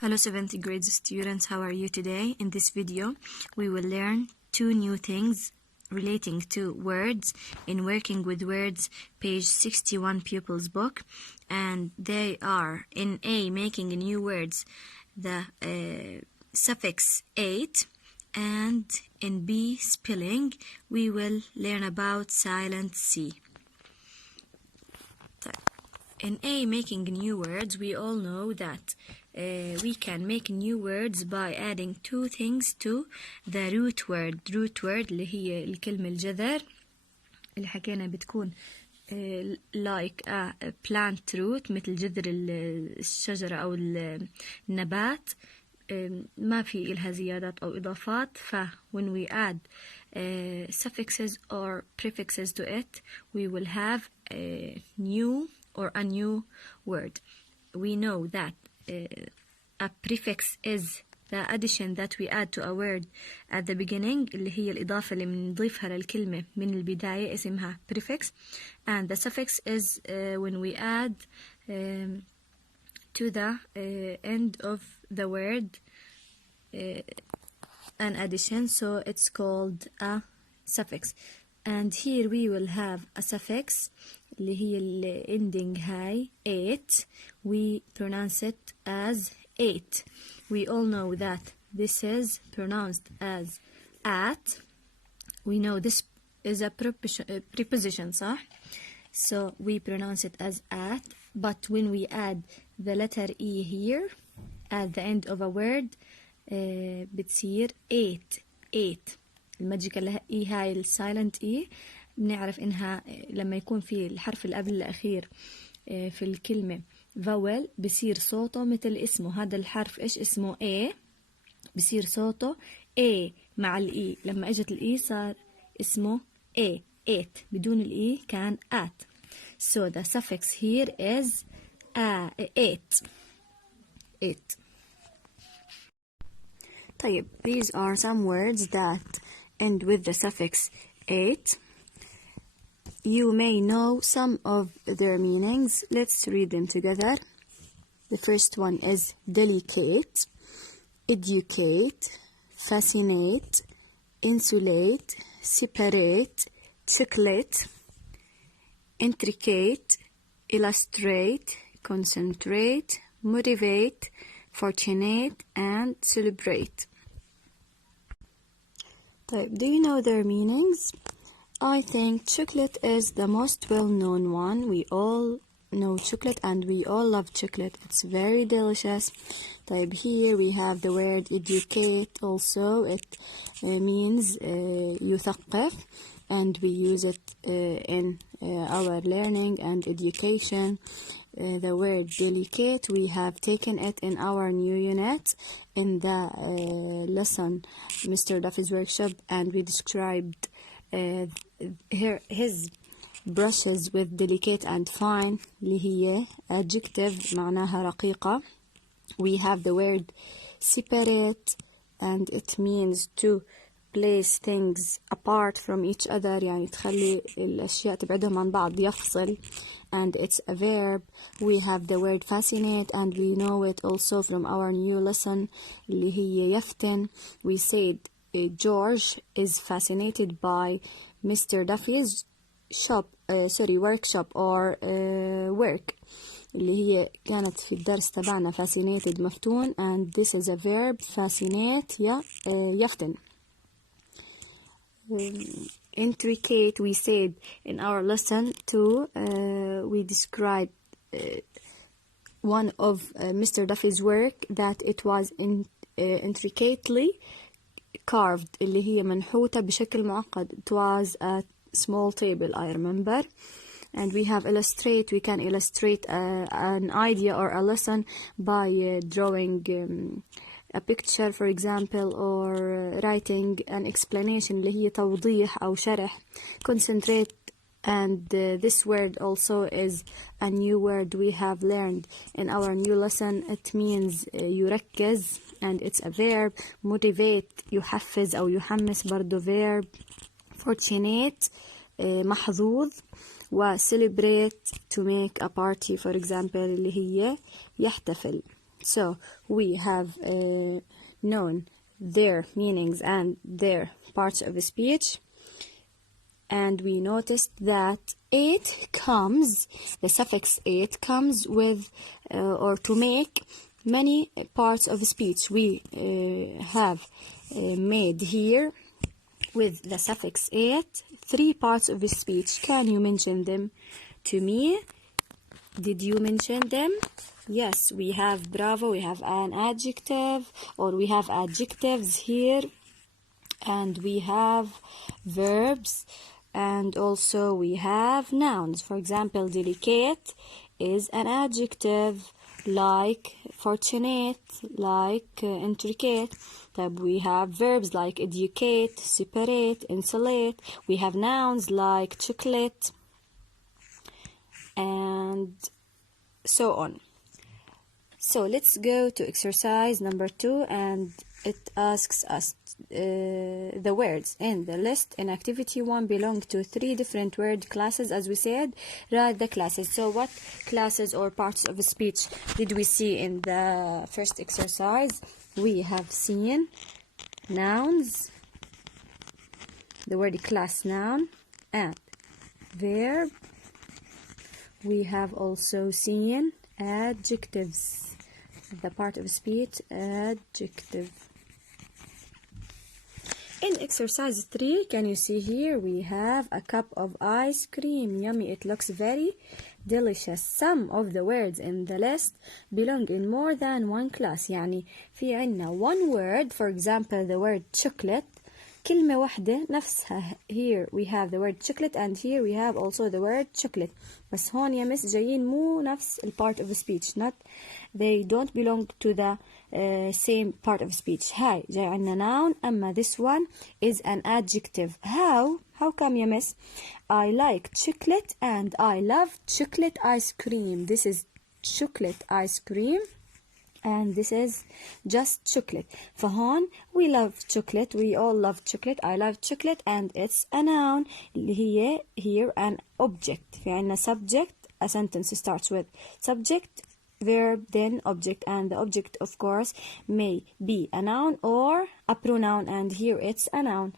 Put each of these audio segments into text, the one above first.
Hello 7th grade students, how are you today? In this video, we will learn two new things relating to words in Working with Words, page 61 pupils book, and they are in A, making new words, the suffix 8, and in B, spelling, we will learn about silent C. In A, making new words, we all know that we can make new words by adding two things to the root word. Root word اللي هي الكلمة الجذر اللي حكينا بتكون like a plant root مثل جذر الشجرة أو النبات، ما في إلها زيادات أو إضافات. when we add suffixes or prefixes to it, we will have a new word. We know that a prefix is the addition that we add to a word at the beginning، اللي هي الإضافة اللي بنضيفها للكلمة من البداية اسمها prefix, and the suffix is when we add to the end of the word an addition, so it's called a suffix. And here we will have a suffix اللي هي ending high 8. We pronounce it as 8. We all know that this is pronounced as at. We know this is a preposition, صح? So we pronounce it as at, but when we add the letter E here at the end of a word بتصير 8. الماجيكال E هاي السايلنت E بنعرف إنها لما يكون في الحرف اللي قبل الأخير في الكلمة vowel بصير صوته مثل اسمه. هذا الحرف إيش اسمه؟ A، بصير صوته A مع الإي. لما إجت الإي صار اسمه A. 8 بدون الإي كان at. So the suffix here is 8. طيب, these are some words that end with the suffix 8. You may know some of their meanings. Let's read them together. The first one is delicate, educate, fascinate, insulate, separate, chocolate, intricate, illustrate, concentrate, motivate, fortunate, and celebrate. Do you know their meanings? I think chocolate is the most well-known one. We all know chocolate and we all love chocolate. It's very delicious. Here we have the word educate also. It means يثقف, and we use it in our learning and education. The word delicate, we have taken it in our new unit in the lesson Mr. Duffy's workshop, and we described his brushes with delicate and fine اللي هي adjective معناها رقيقة. We have the word separate, and it means to place things apart from each other، يعني تخلي الأشياء تبعدهم عن بعض، يفصل. And it's a verb. We have the word fascinate, and we know it also from our new lesson اللي هي يفتن. We said George is fascinated by Mr. Duffy's workshop or work اللي هي كانت في الدرس تبعنا fascinated مفتون, and this is a verb fascinate يفتن. Intricate, we said in our lesson 2, we described one of Mr. Duffy's work that it was intricately carved اللي هي منحوتة بشكل معقد. It was a small table, I remember. And we have illustrate. We can illustrate an idea or a lesson by drawing a picture, for example, or writing an explanation اللي هي توضيح أو شرح. Concentrate, and this word also is a new word we have learned in our new lesson. It means يركز, and it's a verb. Motivate, يحفز أو يحمس، برضو verb. Fortunate, محظوظ. و celebrate, to make a party, for example اللي هي يحتفل. So we have known their meanings and their parts of speech, and we noticed that the suffix it comes with or to make many parts of speech. We have made here with the suffix it 3 parts of speech. Can you mention them to me? Did you mention them? Yes, we have bravo, we have an adjective, or we have adjectives here, and we have verbs, and also we have nouns. For example, delicate is an adjective, like fortunate, like intricate. We have verbs like educate, separate, insulate. We have nouns like chocolate, and so on. So let's go to exercise number 2, and it asks us the words in the list in activity 1 belong to 3 different word classes. As we said, write the classes. So what classes or parts of speech did we see in the first exercise? We have seen nouns, the word class noun, and verb. We have also seen adjectives, the part of speech adjective. In exercise 3, can you see here we have a cup of ice cream. Yummy, it looks very delicious. Some of the words in the list belong in more than one class. يعني في عنا one word, for example the word chocolate, كلمة واحدة نفسها. Here we have the word chocolate, and here we have also the word chocolate. بس هون يا مس جايين مو نفس ال part of speech, not they don't belong to the same part of speech. هاي جاي عنا noun, أما this one is an adjective. How come يا مس? I like chocolate and I love chocolate ice cream. This is chocolate ice cream, and this is just chocolate. فهون we love chocolate, we all love chocolate, I love chocolate, and it's a noun اللي هي here an object. في عنا subject, a sentence starts with subject, verb, then object, and the object of course may be a noun or a pronoun, and here it's a noun.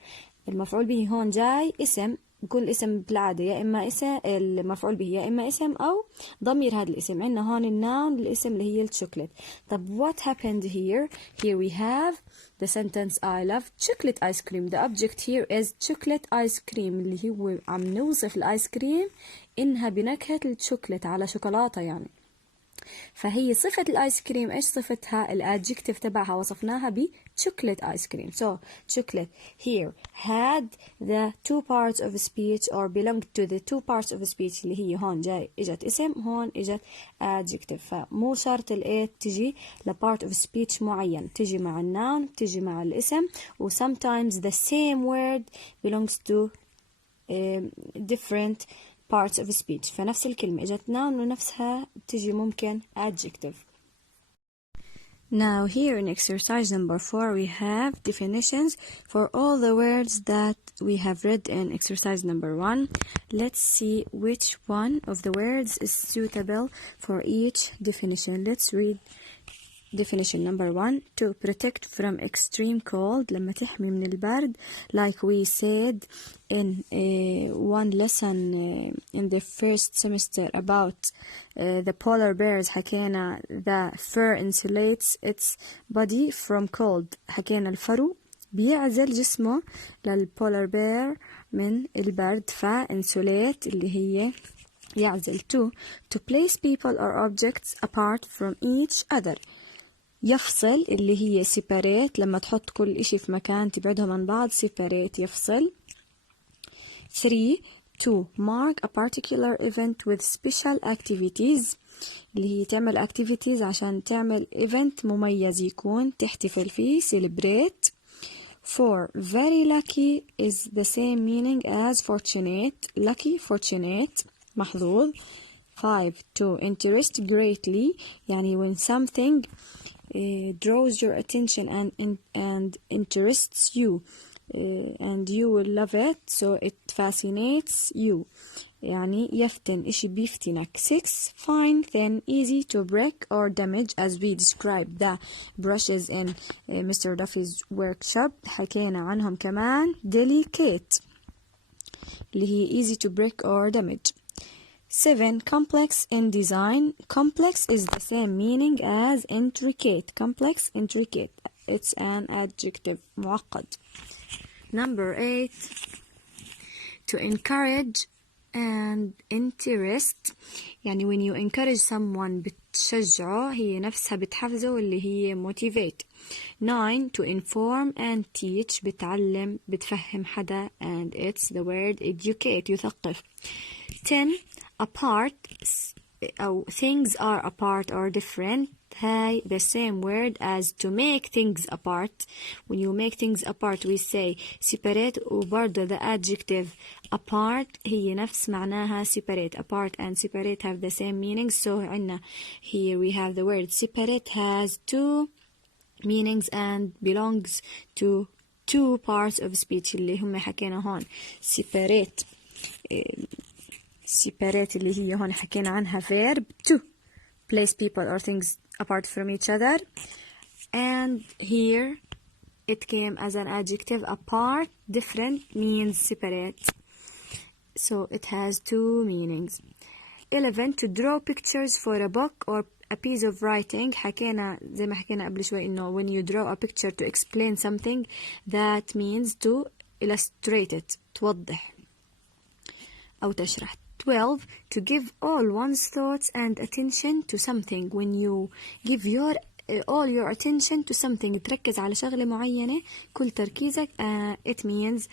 المفعول به هون جاي اسم. يكون الاسم بالعادة يا إما اسم المفعول به يا إما اسم أو ضمير. هذا الاسم عندنا هون النون الاسم اللي هي الشوكولات. طب what happened here? Here we have the sentence I love chocolate ice cream. The object here is chocolate ice cream اللي هو عم نوصف الآيس كريم إنها بنكهة الشوكولات على شوكولاتة يعني. فهي صفة الآيس كريم إيش صفتها؟ الادجكتيف تبعها وصفناها ب chocolate ice cream. So chocolate here had the 2 parts of speech or belonged to the 2 parts of speech اللي هي هون جاي إجت اسم، هون إجت adjective. فمو شرط الإيه تجي ل part of speech معين، تجي مع النون تجي مع الاسم، و sometimes the same word belongs to different parts of speech. فنفس الكلمة إجت noun ونفسها تجي ممكن adjective. Now here in exercise number 4 we have definitions for all the words that we have read in exercise number 1. Let's see which one of the words is suitable for each definition. Let's read definition number 1. To protect from extreme cold, لما تحمي من البرد, like we said in one lesson in the first semester about the polar bears. حكينا the fur insulates its body from cold. حكينا الفرو بيعزل جسمه للpolar bear من البرد. insulate اللي هي يعزل. to place people or objects apart from each other. يفصل اللي هي separate، لما تحط كل إشي في مكان تبعدهم عن بعض separate يفصل. 3. To mark a particular event with special activities اللي هي تعمل activities عشان تعمل event مميز يكون تحتفل فيه celebrate. 4. Very lucky is the same meaning as fortunate. Lucky fortunate محظوظ. 5. To interest greatly يعني when something draws your attention and interests you. and you will love it, so it fascinates you. يعني يفتن، إشي بيفتنك. 6. Fine, thin, easy to break or damage, as we described the brushes in Mr. Duffy's workshop. حكينا عنهم كمان. delicate اللي هي easy to break or damage. 7. Complex in design. Complex is the same meaning as intricate. Complex, intricate. It's an adjective. معقد. Number 8. To encourage and interest. يعني when you encourage someone بتشجعه، هي نفسها بتحفزه واللي هي motivate. 9. To inform and teach. بتعلم بتفهم حدا and it's the word educate. يثقف. 10. Apart أو things are apart or different. هاي the same word as to make things apart. When you make things apart we say separate. وبرضه the adjective apart هي نفس معناها separate. Apart and separate have the same meanings. So عنا here we have the word separate has two meanings and belongs to two parts of speech اللي هم حكينا هون. separate separate اللي هي هون حكينا عنها verb to place people or things apart from each other, and here it came as an adjective. Apart, different means separate, so it has two meanings. 11. To draw pictures for a book or a piece of writing. حكينا زي ما حكينا قبل شوي إنه when you draw a picture to explain something, that means to illustrate it. توضح أو تشرح. 12. To give all one's thoughts and attention to something. When you give all your attention to something, تركز على شغلة معينة كل تركيزك, it means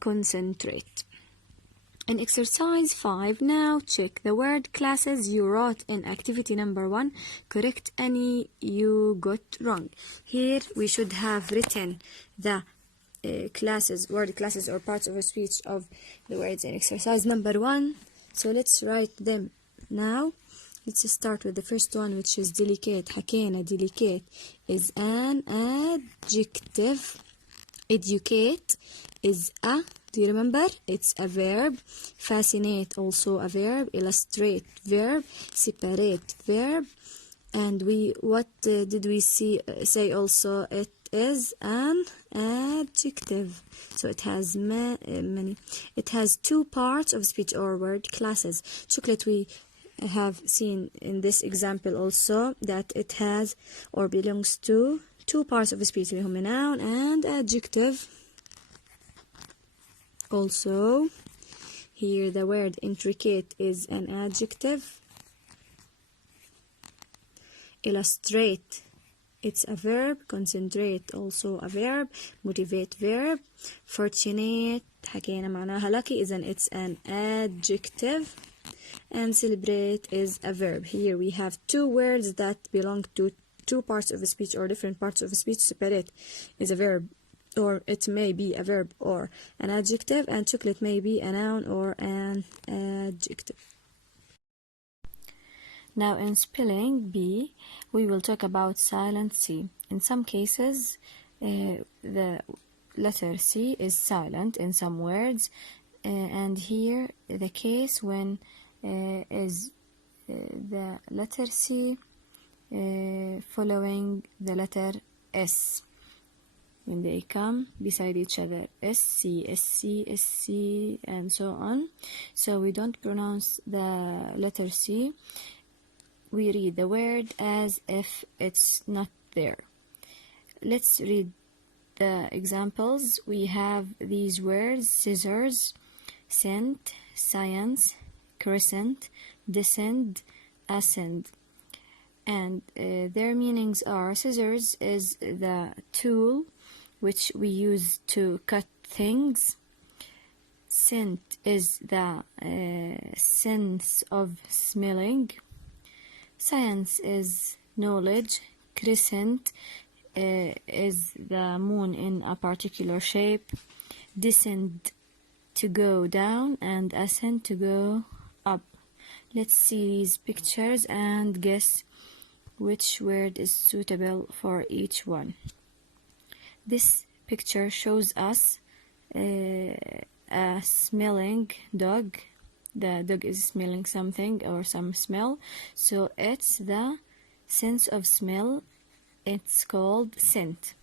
concentrate. In exercise 5, now check the word classes you wrote in activity number 1. Correct any you got wrong. Here we should have written the classes, word classes or parts of a speech of the words in exercise number 1. So let's write them now. Let's start with the first one, which is delicate. حكينا delicate is an adjective. Educate is a, do you remember? It's a verb. Fascinate also a verb. Illustrate verb. Separate verb. And what did we say also? It is an adjective. So it has many. It has two parts of speech or word classes. Chocolate we have seen in this example also that it has or belongs to two parts of speech, اللي هم noun and adjective. Also here the word intricate is an adjective. Illustrate, it's a verb. Concentrate also a verb. Motivate verb. Fortunate حكينا معناها lucky إذن it's an adjective. And celebrate is a verb. Here we have two words that belong to two parts of a speech or different parts of a speech. Separate is a verb, or it may be a verb or an adjective, and chocolate may be a noun or an adjective. Now in spelling B, we will talk about silent C. In some cases, the letter C is silent in some words, and here the case when is the letter C following the letter S. When they come beside each other, SC, SC, SC, and so on. So we don't pronounce the letter C. We read the word as if it's not there. Let's read the examples. We have these words: scissors, scent, science, crescent, descend, ascend. And their meanings are: scissors is the tool which we use to cut things. Scent is the sense of smelling. Science is knowledge. Crescent is the moon in a particular shape. Descend to go down, and ascend to go up. Let's see these pictures and guess which word is suitable for each one. This picture shows us a smelling dog. The dog is smelling something or some smell, so it's the sense of smell. It's called scent.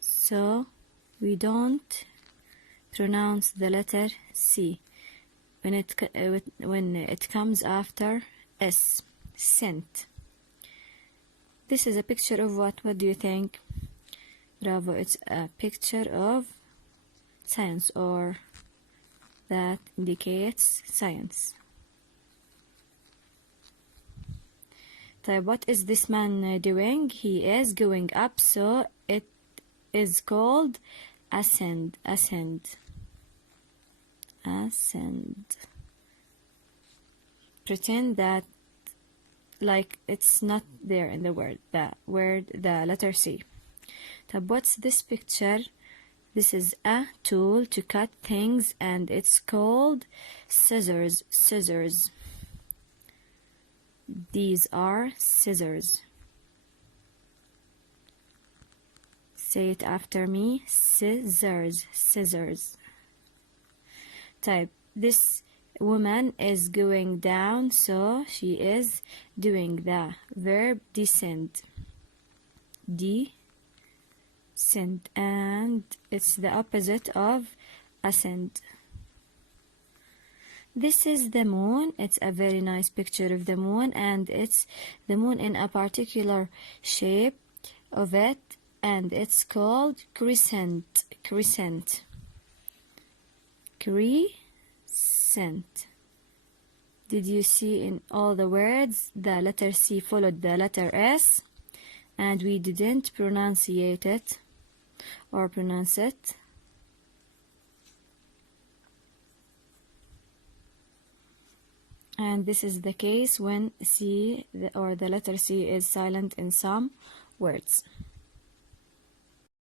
So we don't pronounce the letter C when it comes after S. Scent. This is a picture of what? What do you think? Bravo, it's a picture of science, or that indicates science. So what is this man doing? He is going up, so it is called ascend. Ascend. Ascend. Pretend that like it's not there in the word, the letter C. So what's this picture? This is a tool to cut things, and it's called scissors. Scissors. These are scissors. Say it after me. Scissors. Scissors. Type. This woman is going down, so she is doing the verb descend. Descend, and it's the opposite of ascend. This is the moon. It's a very nice picture of the moon, and it's the moon in a particular shape of it, and it's called crescent. Crescent. Crescent. Did you see in all the words the letter C followed the letter S, and we didn't pronunciate it or pronounce it? And this is the case when C or the letter C is silent in some words.